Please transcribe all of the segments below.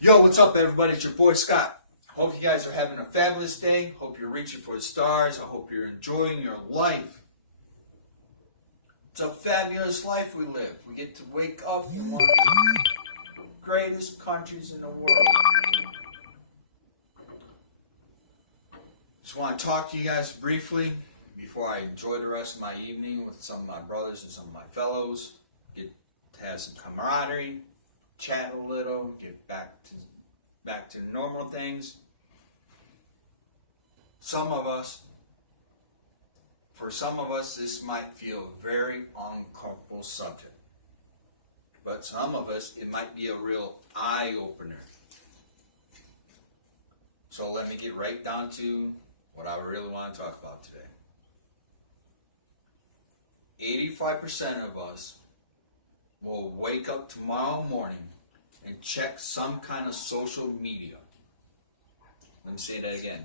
Yo, what's up, everybody? It's your boy Scott. Hope you guys are having a fabulous day. Hope you're reaching for the stars. I hope you're enjoying your life. It's a fabulous life we live. We get to wake up in one of the greatest countries in the world. Just want to talk to you guys briefly before I enjoy the rest of my evening with some of my brothers and some of my fellows. Get to have some camaraderie, chat a little, get back to normal things. For some of us, this might feel a very uncomfortable subject. But some of us, it might be a real eye-opener. So let me get right down to what I really want to talk about today. 85% of us will wake up tomorrow morning and check some kind of social media. Let me say that again.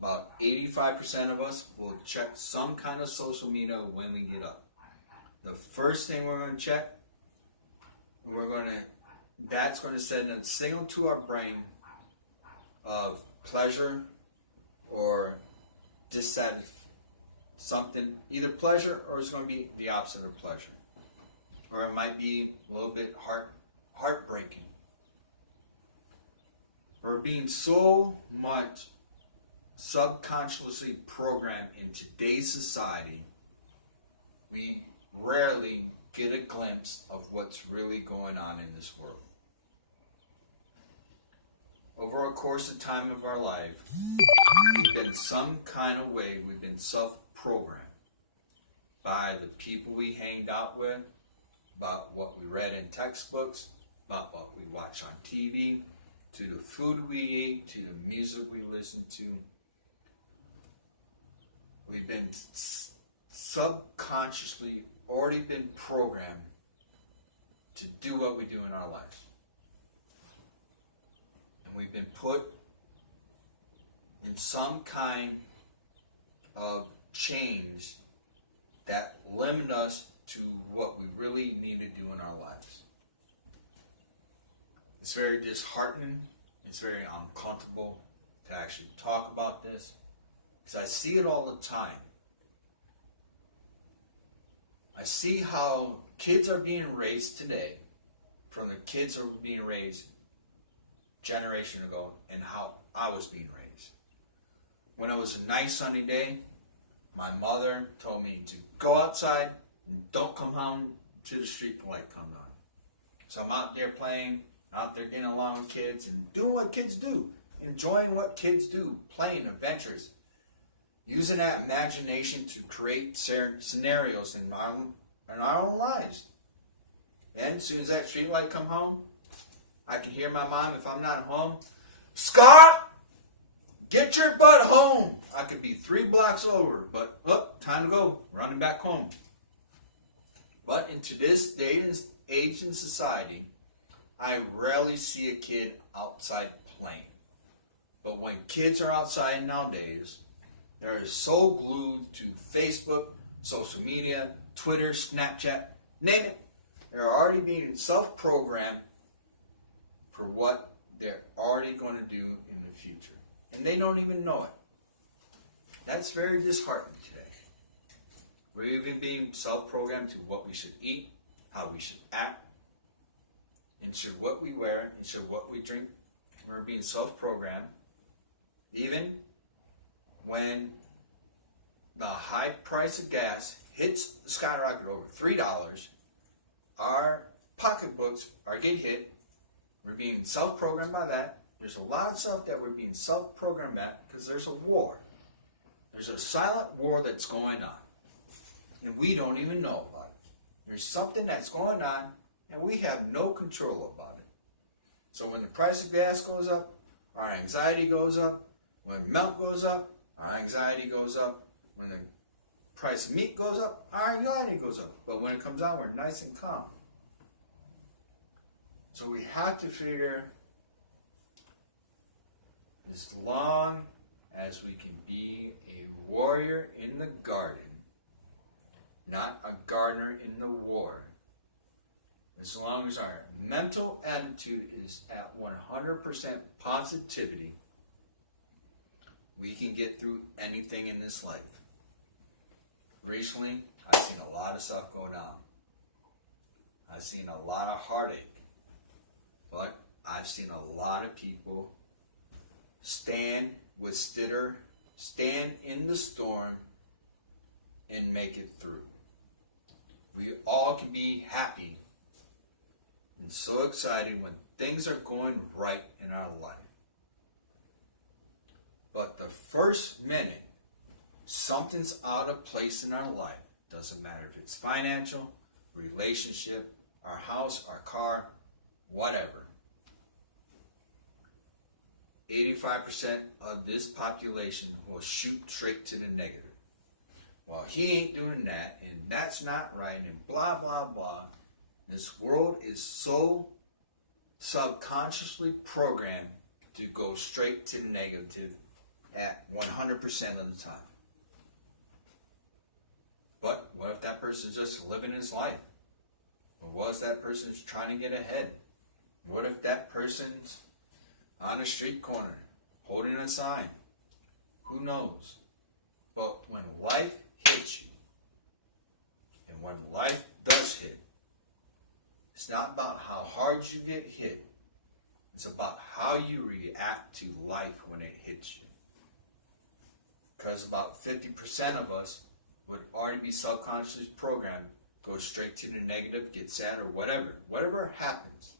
About 85% of us will check some kind of social media when we get up. The first thing we're going to check, that's going to send a signal to our brain of pleasure or dissatisfaction. Something, either pleasure or it's going to be the opposite of pleasure. Or it might be a little bit heartbreaking. We're being so much subconsciously programmed in today's society, we rarely get a glimpse of what's really going on in this world. Over a course of time of our life, we've been some kind of way, we've been self-programmed by the people we hanged out with, about what we read in textbooks, about what we watch on TV, to the food we eat, to the music we listen to. We've been subconsciously already been programmed to do what we do in our lives. And we've been put in some kind of chains that limit us to what we really need to do in our lives. It's very disheartening. It's very uncomfortable to actually talk about this because I see it all the time. I see how kids are being raised today from the kids that were being raised generation ago and how I was being raised. When it was a nice sunny day, my mother told me to go outside and don't come home to the street till light comes on. So I'm out there playing, out there getting along with kids and doing what kids do, enjoying what kids do, playing adventures, using that imagination to create scenarios in our own lives. And as soon as that street light come home, I can hear my mom, if I'm not home, Scott, get your butt home. I could be 3 blocks over, but time to go, running back home. But in today's day and age in society, I rarely see a kid outside playing. But when kids are outside nowadays, they're so glued to Facebook, social media, Twitter, Snapchat, name it. They're already being self-programmed for what they're already going to do in the future. And they don't even know it. That's very disheartening today. We're even being self-programmed to what we should eat, how we should act, into what we wear, into what we drink. We're being self-programmed. Even when the high price of gas hits the skyrocket over $3, our pocketbooks are getting hit. We're being self-programmed by that. There's a lot of stuff that we're being self-programmed at because there's a war. There's a silent war that's going on. And we don't even know about it. There's something that's going on and we have no control about it. So when the price of gas goes up, our anxiety goes up. When milk goes up, our anxiety goes up. When the price of meat goes up, our anxiety goes up. But when it comes down, we're nice and calm. So we have to figure, as long as we can be a warrior in the garden, not a gardener in the war, as long as our mental attitude is at 100% positivity, we can get through anything in this life. Recently, I've seen a lot of stuff go down. I've seen a lot of heartache. But I've seen a lot of people stand in the storm and make it through. We all can be happy and so excited when things are going right in our life. But the first minute something's out of place in our life, doesn't matter if it's financial, relationship, our house, our car, whatever. 85% of this population will shoot straight to the negative. Well, he ain't doing that, and that's not right, and blah, blah, blah. This world is so subconsciously programmed to go straight to the negative at 100% of the time. But what if that person's just living his life? Or what if that person's trying to get ahead? What if that person's on a street corner holding a sign? Who knows? But when life hits you, and when life does hit, it's not about how hard you get hit. It's about how you react to life when it hits you. Because about 50% of us would already be subconsciously programmed, go straight to the negative, get sad, or whatever. Whatever happens,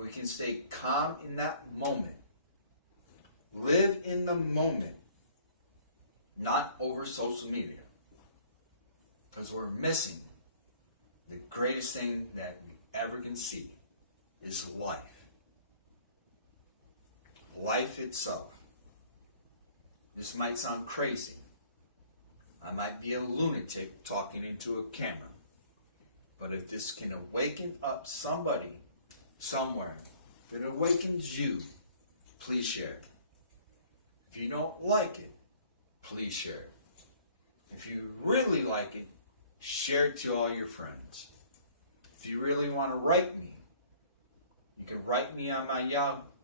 we can stay calm in that moment. Live in the moment, not over social media. Because we're missing the greatest thing that we ever can see is life. Life itself. This might sound crazy. I might be a lunatic talking into a camera. But if this can awaken up somebody somewhere, if it awakens you, please share it. If you don't like it, please share it. If you really like it, share it to all your friends. If you really want to write me, you can write me on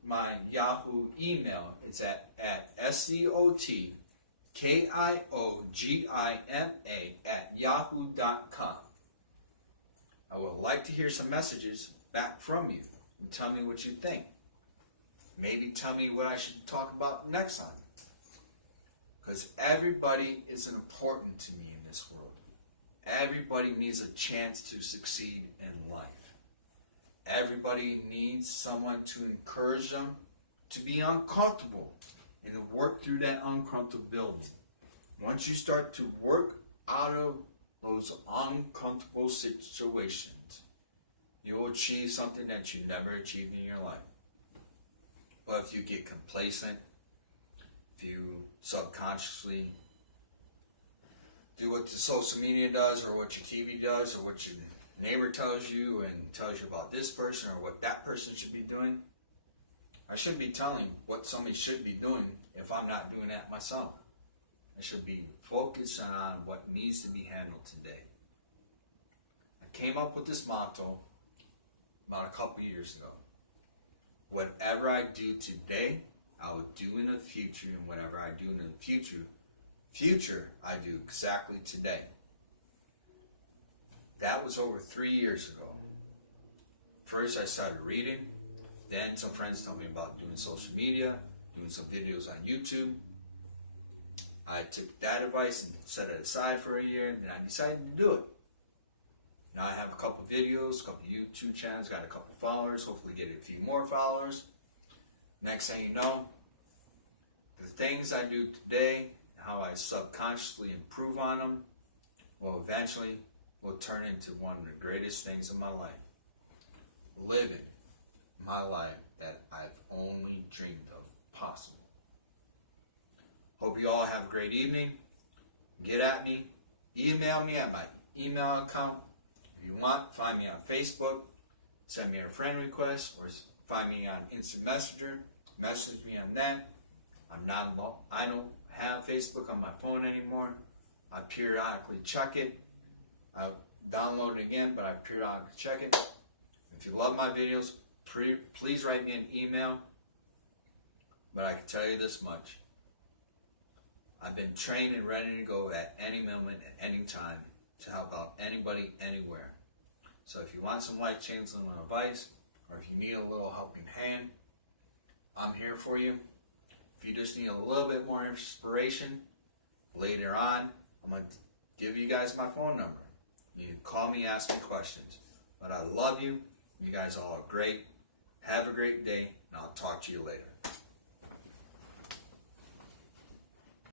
my Yahoo email. It's at SCOTKIOGIMA@yahoo.com. I would like to hear some messages back from you and tell me what you think. Maybe tell me what I should talk about next time. Because everybody is important to me in this world. Everybody needs a chance to succeed in life. Everybody needs someone to encourage them to be uncomfortable and to work through that uncomfortability. Once you start to work out of those uncomfortable situations, you will achieve something that you never achieved in your life. But if you get complacent, if you subconsciously do what the social media does, or what your TV does, or what your neighbor tells you and tells you about this person or what that person should be doing, I shouldn't be telling what somebody should be doing if I'm not doing that myself. I should be focused on what needs to be handled today. I came up with this motto about a couple years ago. Whatever I do today, I will do in the future, and whatever I do in the future, I do exactly today. That was over 3 years ago. First, I started reading. Then some friends told me about doing social media, doing some videos on YouTube. I took that advice and set it aside for a year, and then I decided to do it. Now I have a couple videos, a couple YouTube channels, got a couple followers, hopefully get a few more followers. Next thing you know, the things I do today, how I subconsciously improve on them, will eventually turn into one of the greatest things in my life. Living my life that I've only dreamed of possible. Hope you all have a great evening. Get at me. Email me at my email account. If you want, find me on Facebook. Send me a friend request, or find me on Instant Messenger. Message me on that. I don't have Facebook on my phone anymore. I periodically check it. I download it again, but I periodically check it. If you love my videos, please write me an email. But I can tell you this much. I've been trained and ready to go at any moment, at any time, to help out anybody, anywhere. So if you want some life-changing advice, or if you need a little helping hand, I'm here for you. If you just need a little bit more inspiration, later on, I'm going to give you guys my phone number. You can call me, ask me questions. But I love you. You guys all are great. Have a great day, and I'll talk to you later.